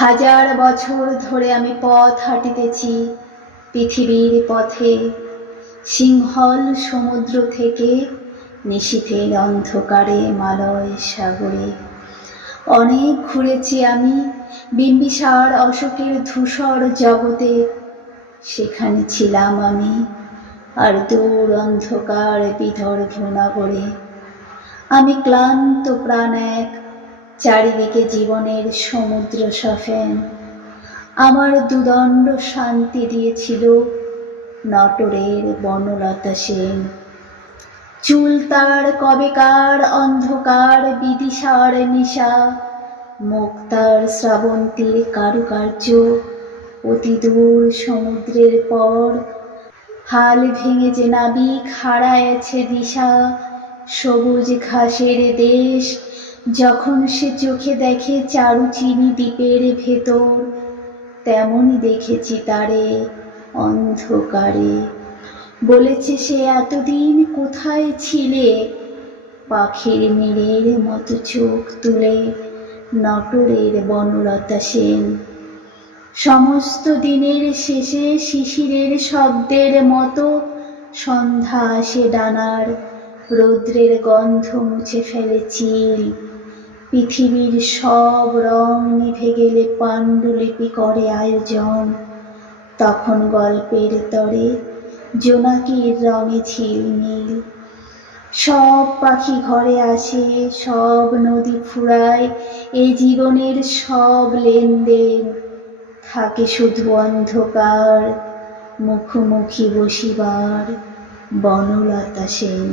হাজার বছর ধরে আমি পথ হাঁটিতেছি পৃথিবীর পথে, সিংহল সমুদ্র থেকে নিশীথের অন্ধকারে মালয় সাগরে। অনেক ঘুরেছি আমি বিম্বিসার অশোকের ধূসর জগতে, সেখানে ছিলাম আমি আর দূর অন্ধকার বিদর্ভ নগরে। আমি ক্লান্ত প্রাণ এক, চারিদিকে জীবনের সমুদ্র সফেন। আমার দুদণ্ড শান্তি দিয়েছিল নটরের বনলতা সেন। চুল তার কবেকার অন্ধকার বিদিশার নিশা, মুখ তার শ্রাবন্তীর কারুকার্য অতি দূর সমুদ্রের পর। হাল ভেঙে যে নাবিক হারায়েছে দিশা, সবুজ ঘাসের দেশ যখন সে চোখে দেখে চারুচিনি দ্বীপের ভেতর, তেমনই দেখেছি তারে অন্ধকারে। বলেছে সে এতদিন কোথায় ছিলে, পাখির নীড়ের মতো চোখ তুলে নটরের বনলতা সেন। সমস্ত দিনের শেষে শিশিরের শব্দের মতো সন্ধ্যা আসে ডানার, রৌদ্রের গন্ধ মুছে ফেলে চিল। পৃথিবীর সব রং নিভে গেলে পাণ্ডুলিপি করে আয়োজন, তখন গল্পের তরে জোনাকির রঙে ঝিলমিল। সব পাখি ঘরে আসে, সব নদী ফুরায়, এ জীবনের সব লেনদেন। থাকে শুধু অন্ধকার, মুখোমুখি বসিবার বনলতা সেন।